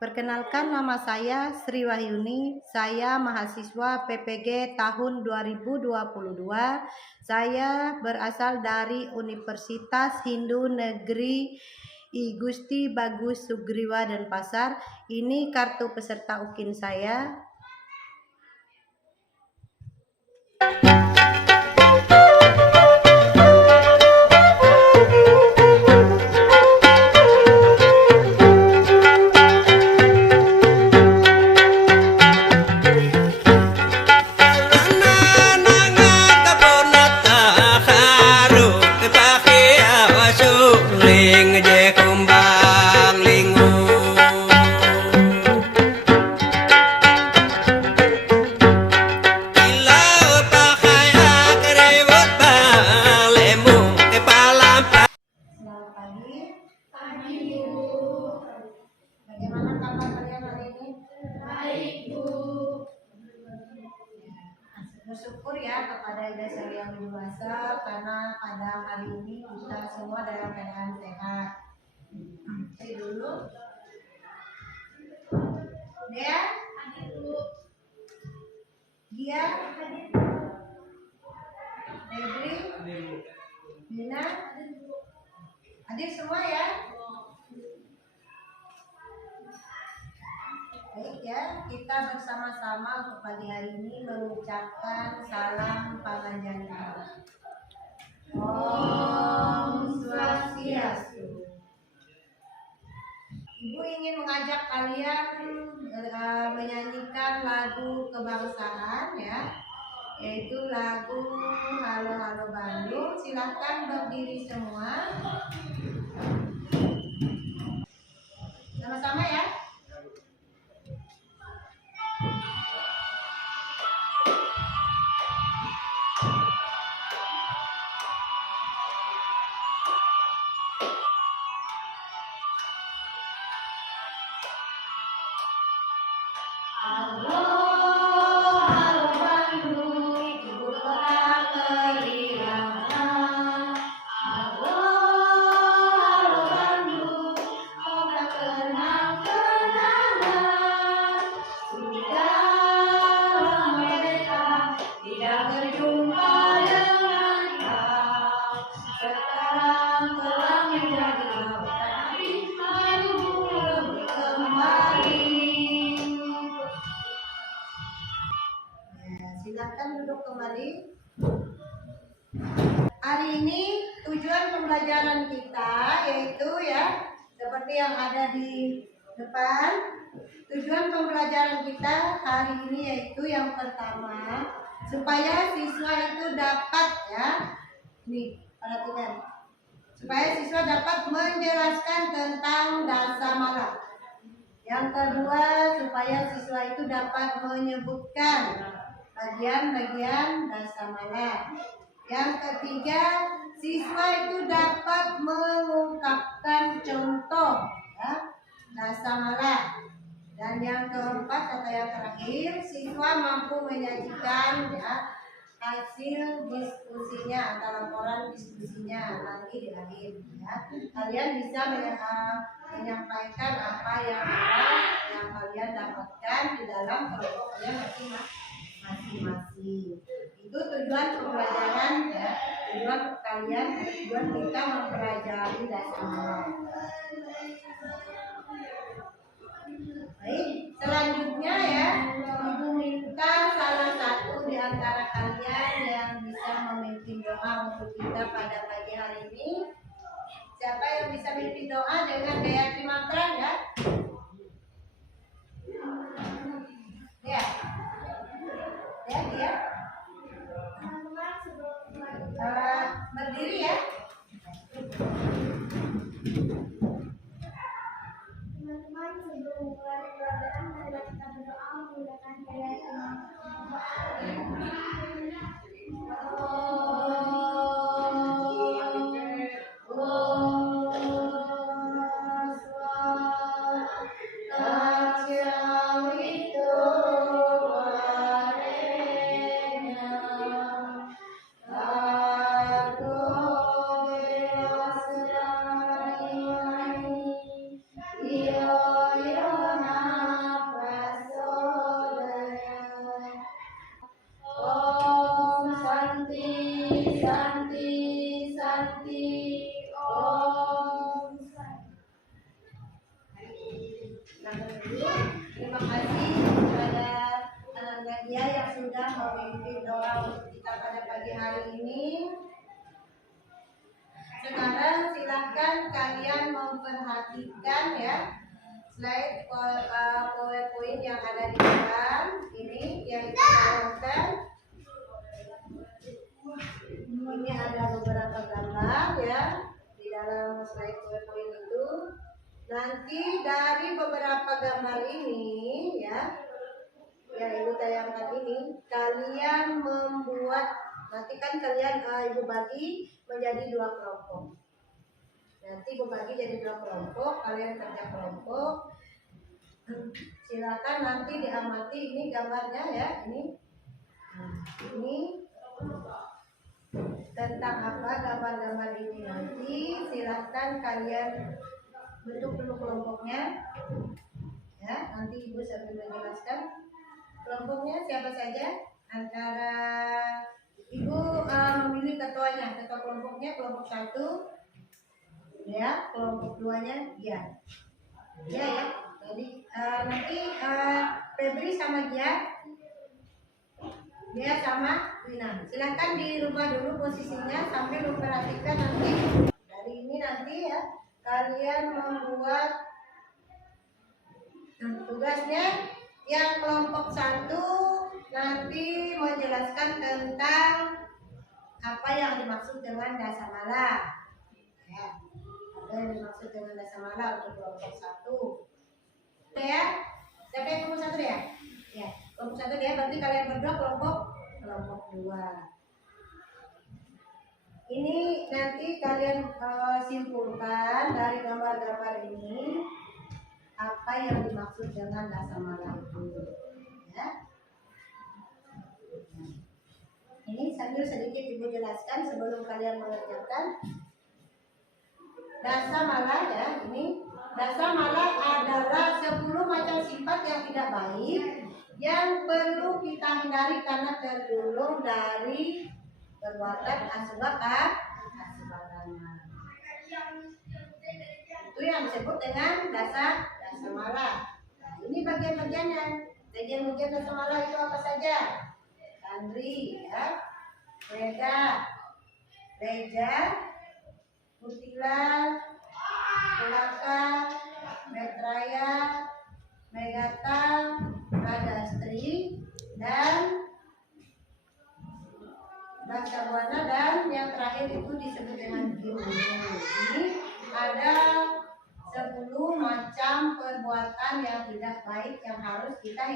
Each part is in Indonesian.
Perkenalkan, nama saya Sri Wahyuni. Saya mahasiswa PPG tahun 2022. Saya berasal dari Universitas Hindu Negeri I Gusti Bagus Sugriwa Denpasar. Ini kartu peserta UKIN saya. Bagaimana kabar kalian hari ini? Baik, Bu. Bersyukur ya kepada Ida Yang Dewasa karena pada hari ini kita semua dalam keadaan sehat. Cari dulu. Dia? Dia? Febri? Dina? Adik semua ya? Baik ya, kita bersama-sama untuk pagi hari ini mengucapkan salam Panganjana. Om Swastiastu. Ibu ingin mengajak kalian menyanyikan lagu kebangsaan ya, yaitu lagu Halo Halo Bandung. Silakan berdiri semua. Sama-sama ya. Silakan duduk kembali. Hari ini tujuan pembelajaran kita yaitu ya seperti yang ada di depan. Tujuan pembelajaran kita hari ini yaitu yang pertama, supaya siswa itu dapat ya, nih perhatikan, supaya siswa dapat menjelaskan tentang Dasamala. Yang kedua, supaya siswa itu dapat menyebutkan bagian-bagian Dasamala. Yang ketiga, siswa itu dapat mengungkapkan contoh ya, Dasamala. Dan yang keempat atau yang terakhir, siswa mampu menyajikan ya, hasil diskusinya atau laporan diskusinya nanti di akhir ya. Kalian bisa menyampaikan apa yang kalian dapatkan di dalam kelompok kalian masing-masing. Itu tujuan pembelajaran ya, tujuan kalian, tujuan kita mempelajari Dasamala. Baik, selanjutnya ya, Ibu minta salah satu di antara kalian yang bisa memimpin doa untuk kita pada pagi hari ini. Siapa yang bisa memimpin doa dengan Gayatri Mantra ya? Ya. Dia. Berdiri ya. Santi, Santi, Om. Terima kasih kepada anak Nadia yang sudah memimpin doa untuk kita pada pagi hari ini. Sekarang silakan kalian memperhatikan ya slide PowerPoint yang ada di dalam ini yang kita lakukan. Ini ada beberapa gambar ya di dalam slide PowerPoint itu. Nanti dari beberapa gambar ini ya yang ibu tayangkan ini, kalian membuat, nanti kan kalian ibu bagi menjadi 2 kelompok. Nanti ibu bagi jadi 2 kelompok, kalian kerja kelompok. Silakan nanti diamati ini gambarnya ya, ini tentang apa gambar-gambar ini nanti silakan kalian bentuk dulu kelompoknya ya, nanti ibu sambil menjelaskan kelompoknya siapa saja. Antara ibu memilih ketuanya, ketua kelompoknya kelompok 1 ya, kelompok 2-nya dia ya. Jadi nanti Febri sama dia sama Wina. Silahkan dirubah dulu posisinya sambil memperhatikan nanti. Dari ini nanti ya kalian membuat tugasnya. Yang kelompok 1 nanti menjelaskan tentang apa yang dimaksud dengan dasamala ya, apa yang dimaksud dengan dasamala untuk kelompok 1 ya. Siapa yang kelompok 1 ya? Ya, kelompok 1 ya, berarti kalian berdua kelompok 2. Ini nanti kalian simpulkan dari gambar-gambar ini apa yang dimaksud dengan dasamala itu ya. Ini sambil sedikit ibu jelaskan sebelum kalian mengerjakan. Dasamala ya, ini dasamala adalah 10 macam sifat yang tidak baik yang perlu kita hindari karena tergolong dari perbuatan asubakana. Itu yang disebut dengan dasamala. Ini bagian-bagiannya. Bagian-bagian dasamala itu apa saja? Tandri ya, Reda, Reja, Mutila, Pulaka, Metraya, Megata, Radastri, dan Bangsabuana, dan yang terakhir itu disebut dengan Guru. Ini ada 10 macam perbuatan yang tidak baik yang harus kita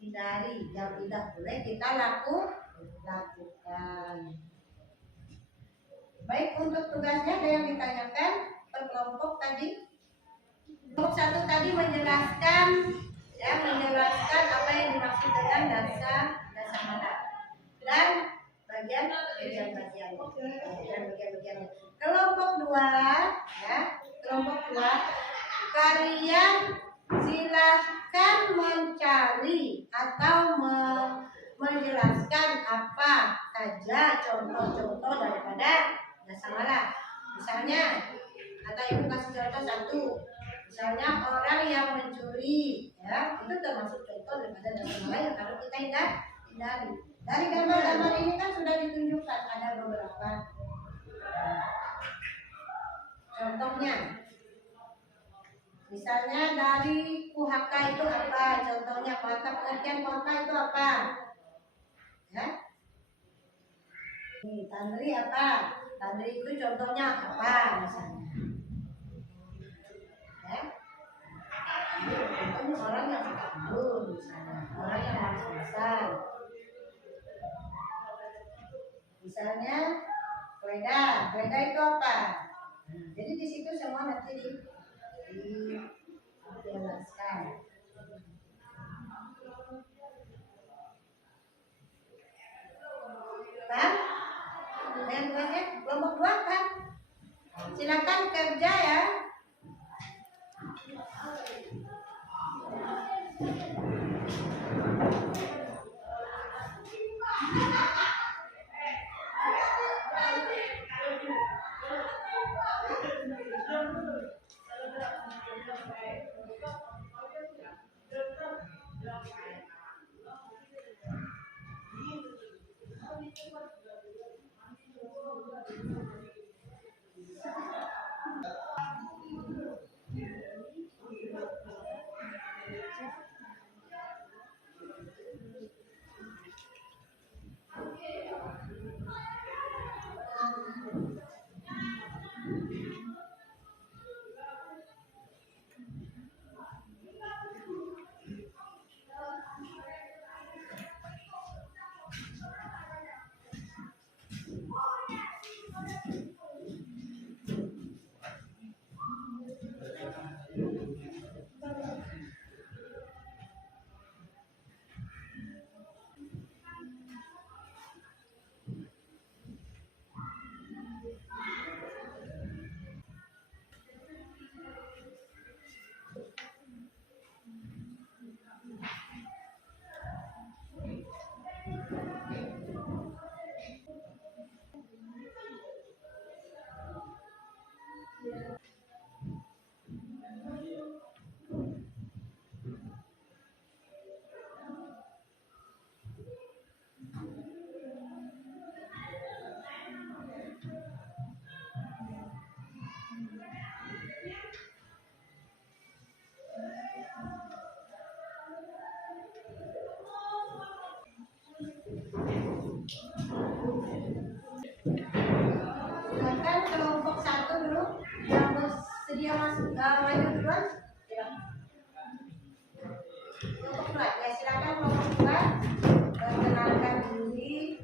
hindari, yang tidak boleh kita lakukan. Baik, untuk tugasnya ada yang ditanyakan per kelompok tadi. Kelompok 1 tadi menjelaskan apa yang dimaksud dengan dasamala dan bagian-bagiannya. Kelompok 2 ya, kelompok 2 kalian silakan mencari atau menjelaskan apa saja contoh-contoh daripada dasamala. Misalnya, atau ibu kasih contoh 1. Misalnya orang yang mencuri, ya itu termasuk contoh daripada dasamala yang harus kita hindari. Dari gambar-gambar ini kan sudah ditunjukkan ada beberapa contohnya. Misalnya dari kuhaka itu apa? Contohnya pengertian kuhaka itu apa? Ya. Nih, tandri apa? Tandri itu contohnya apa misalnya? Ya. Contohnya orang yang takut misalnya, orang yang malas-malasan. Misalnya kleda itu apa? Jadi di situ semua nanti dijelaskan. Kan? Yang tugasnya kelompok 2 kan? Silakan kerja ya. silakan kelompok 2 perkenalkan diri.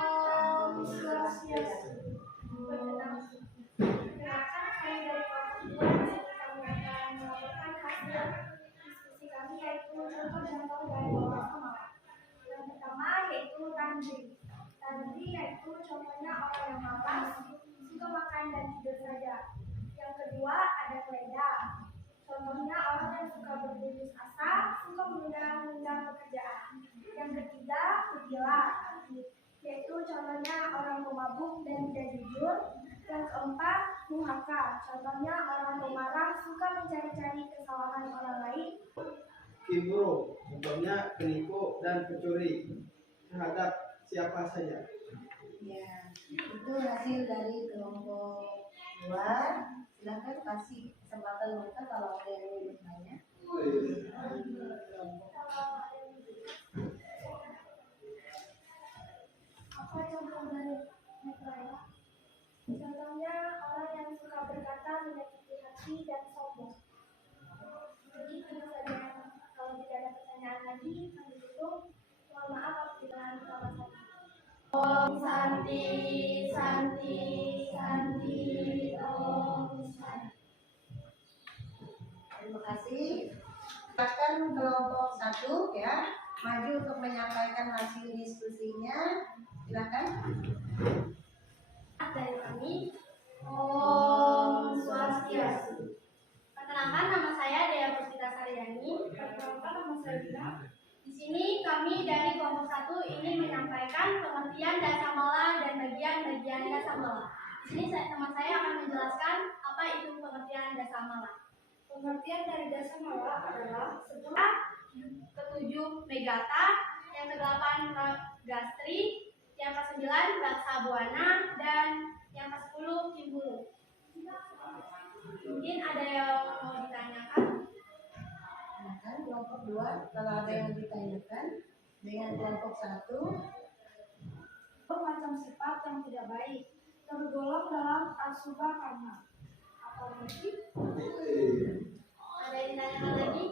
Om Swastiastu. Perkenalkan kami dari kelompok 2. Di sini kami akan melaporkan hasil diskusi kami yaitu contoh-contoh dari bahasa Mala. Yang pertama yaitu Tandri. Tandri yaitu contohnya orang yang malas, suka makan dan tidur saja. Yang kedua ada Kleda. Contohnya orang yang suka berputus asa, suka menunda pekerjaan. Yang ketiga Kudila, yaitu contohnya orang pemabuk dan tidak jujur. Yang keempat Muhaka, contohnya orang pemarah, suka mencari-cari kesalahan orang lain. Kibro, contohnya penipu dan pencuri terhadap siapa saja. Ya, itu hasil dari kelompok 2. Silahkan kasih kesempatan mereka kalau ada yang ingin bertanya. Apa contoh dari Netraya? Contohnya orang yang suka berkata menyakiti hati dan sombong. Jadi itu saja. Kalau tidak ada pertanyaan lagi, kami tutup. Mohon maaf apabila salah satu. Om Santi, Santi, Santi, Om Santi. Terima kasih. Silakan kelompok 1 ya, maju untuk menyampaikan hasil diskusinya. Silakan. Dari kami, Om Swastiastu. Perkenalkan, nama saya Dea Puspita Saryani. Perkenalkan, nama saya Dina. Di sini kami dari kelompok 1 ingin menyampaikan pengertian dasamala dan bagian-bagian dasamala. Di sini teman saya akan menjelaskan apa itu pengertian dasamala. Pengertian dari dasamala adalah setelah ke-7 Megata, yang ke-8 Gastri, yang ke-9 Baksabuana, dan yang ke-10 Kimbulu. Mungkin ada yang mau ditanyakan? Silakan kelompok 2 kalau ada yang ditanyakan dengan kelompok 1. Macam sifat yang tidak baik tergolong dalam asubha karma. Apa lagi? Ada yang ditanyakan lagi?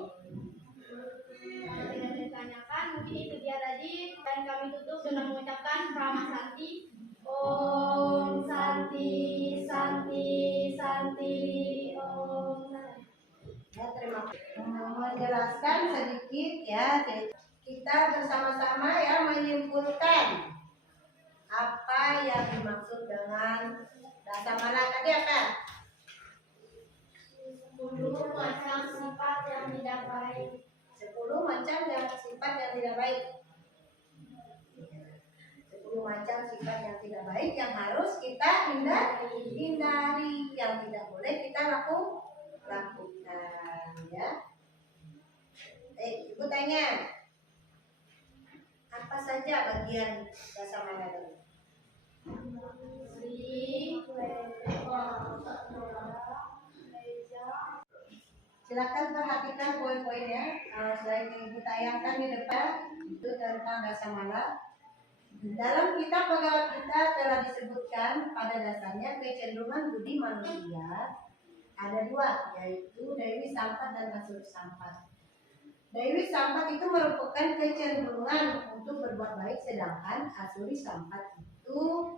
Kalau tidak ditanyakan, mungkin itu dia tadi. Dan kami tutup dengan mengucapkan Prama Santi. Om Santi, Santi, Santi, Om Santi. Ya, terima kasih. Menjelaskan sedikit ya, kita bersama-sama ya menyimpulkan apa yang dimaksud dengan dasamala tadi apa? 10 macam sifat yang tidak baik. 10 macam yang sifat yang tidak baik. 10 macam sifat yang tidak baik yang harus kita hindari, yang tidak boleh kita lakukan ya. Ibu tanya, apa saja bagian dasamala tadi? Silakan perhatikan poin-poinnya. Selain yang ibu tayangkan di depan itu tentang dasamala. Dalam kitab Bhagavad Gita telah disebutkan pada dasarnya kecenderungan budi manusia ada 2, yaitu Dewi Sampat dan Asuri Sampat. Dewi Sampat itu merupakan kecenderungan untuk berbuat baik, sedangkan Asuri Sampat itu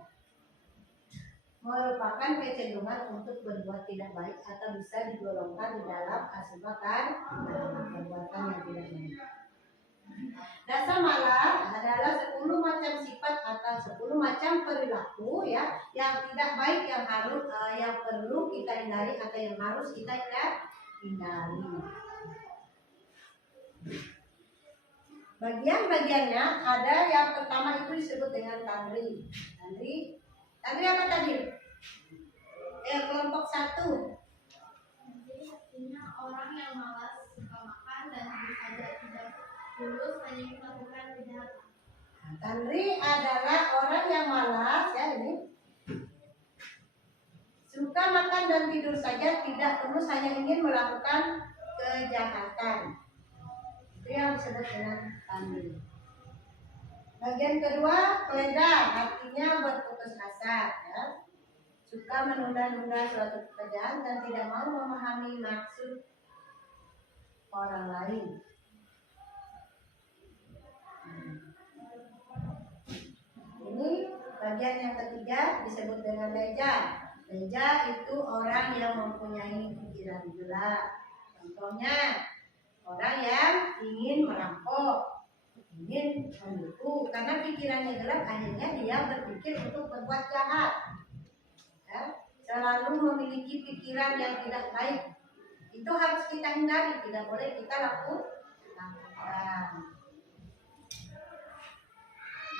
merupakan kecenderungan untuk berbuat tidak baik atau bisa digolongkan di dalam asubha perbuatan yang tidak baik. Dasamala adalah 10 macam sifat atau 10 macam perilaku ya yang tidak baik yang harus yang perlu kita hindari atau yang harus kita hindari. Bagian-bagiannya ada yang pertama itu disebut dengan tandri. Tandri apa tadi? Kelompok 1. Jadi artinya orang yang malas, suka makan dan saja tidak tulus hanya melakukan kejahatan. Tandri adalah orang yang malas ya ini. Suka makan dan tidur saja, tidak tulus hanya ingin melakukan kejahatan. Itu yang disebut dengan tandri. Bagian kedua, peledak, artinya berputus asa, ya. Suka menunda-nunda suatu pekerjaan dan tidak mau memahami maksud orang lain. Ini bagian yang ketiga disebut dengan leja. Leja itu orang yang mempunyai pikiran gelap. Contohnya, orang yang ingin merampok, ingin menipu, karena pikirannya gelap, akhirnya dia berpikir untuk berbuat jahat. Ya, selalu memiliki pikiran yang tidak baik. Itu harus kita hindari, tidak boleh kita lakukan.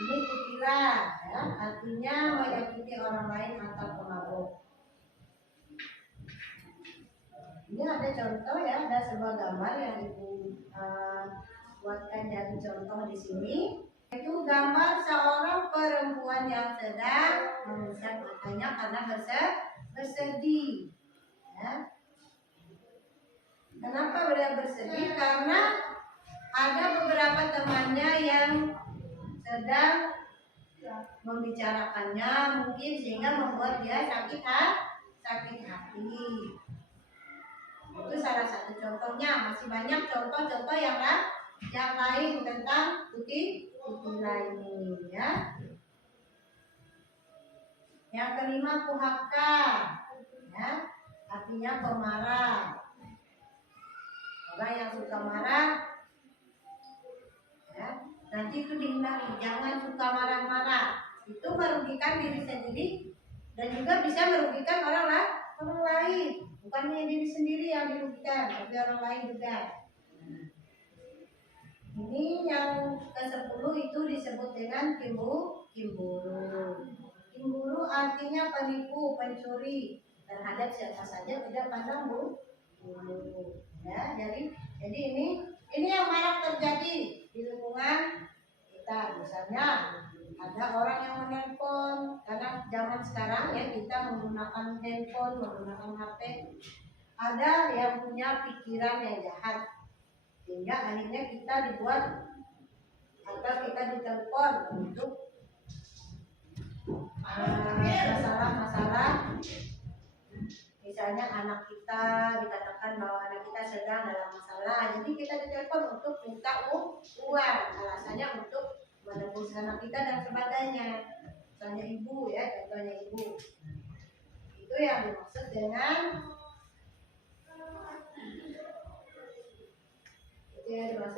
Ini kutilah, ya, artinya menyakiti orang lain atau pemabuk. Ini ada contoh, ya, ada sebuah gambar yang ibu buatkan jadi contoh di sini. Itu gambar seorang perempuan yang sedang mengusap matanya karena bersedih. Ya. Kenapa beliau bersedih? Karena ada beberapa temannya yang sedang membicarakannya mungkin sehingga membuat dia sakit hati. Itu salah satu contohnya. Masih banyak contoh-contoh yang lain tentang kutilah ini, ya. Yang kelima, puhaka, ya, artinya pemarah. Orang yang suka marah, ya, nanti itu dihindari, jangan suka marah-marah. Itu merugikan diri sendiri dan juga bisa merugikan orang lain. Bukan hanya diri sendiri yang dirugikan, tapi orang lain juga. Ini yang ke-10 itu disebut dengan kimburu. Kimburu artinya penipu, pencuri terhadap siapa saja tidak pandang bulu. Ya, jadi ini yang marak terjadi di lingkungan kita. Misalnya ada orang yang menelpon, karena zaman sekarang, ya, kita menggunakan handphone, menggunakan HP. Ada yang punya pikiran yang jahat, sehingga akhirnya kita dibuat atau kita ditelepon untuk masalah-masalah. Misalnya anak kita, dikatakan bahwa anak kita sedang dalam masalah, jadi kita ditelepon untuk minta uang, alasannya untuk menebus anak kita dan sebagainya. Misalnya ibu, ya, contohnya ibu. Itu yang dimaksud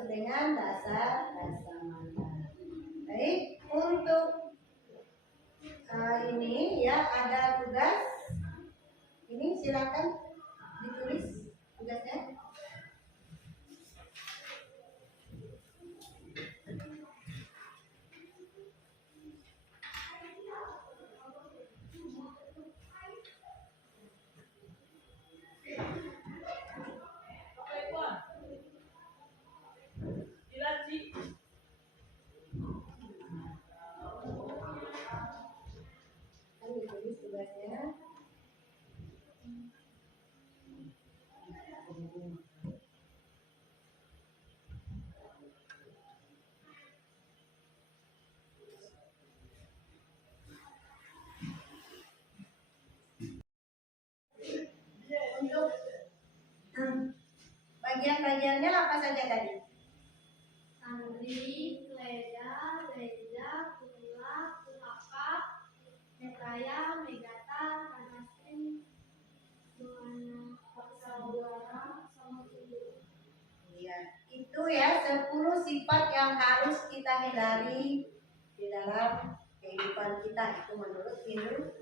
dengan dasar mata. Baik, untuk ini, ya, ada tugas. Ini silakan ditulis tugasnya. Ditulis tugasnya. Untuk bagian-bagiannya apa saja tadi? Santri, leja, kutilah, puhaka, metaya, megata, kanastin, buana, sama kimburu. Iya, itu, ya, 10 sifat yang harus kita hindari di dalam kehidupan kita. Itu menurut Hindu.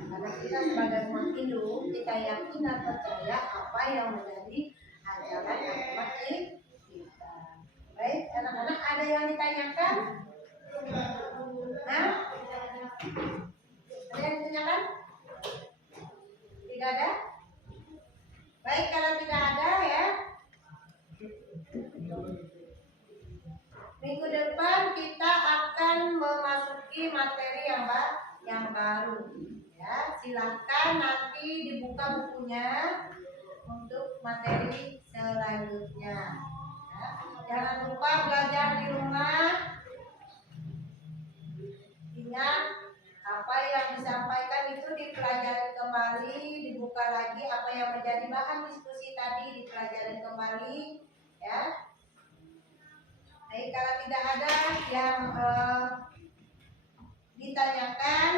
Karena kita sebagai umat Hindu, kita yakin dan percaya apa yang menjadi ajaran agama kita. Baik, anak-anak, ada yang ditanyakan? Hah? Ada yang ditanyakan? Tidak ada? Baik, kalau tidak ada, ya, minggu depan kita akan memasuki materi yang baru. Ya, silakan nanti dibuka bukunya untuk materi selanjutnya. Ya, jangan lupa belajar di rumah, disampaikan itu dipelajari kembali, dibuka lagi apa yang menjadi bahan diskusi tadi dipelajari kembali, ya. Jadi kalau tidak ada yang ditanyakan,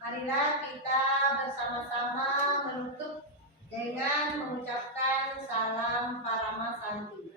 marilah kita bersama-sama menutup dengan mengucapkan salam Parama Santi.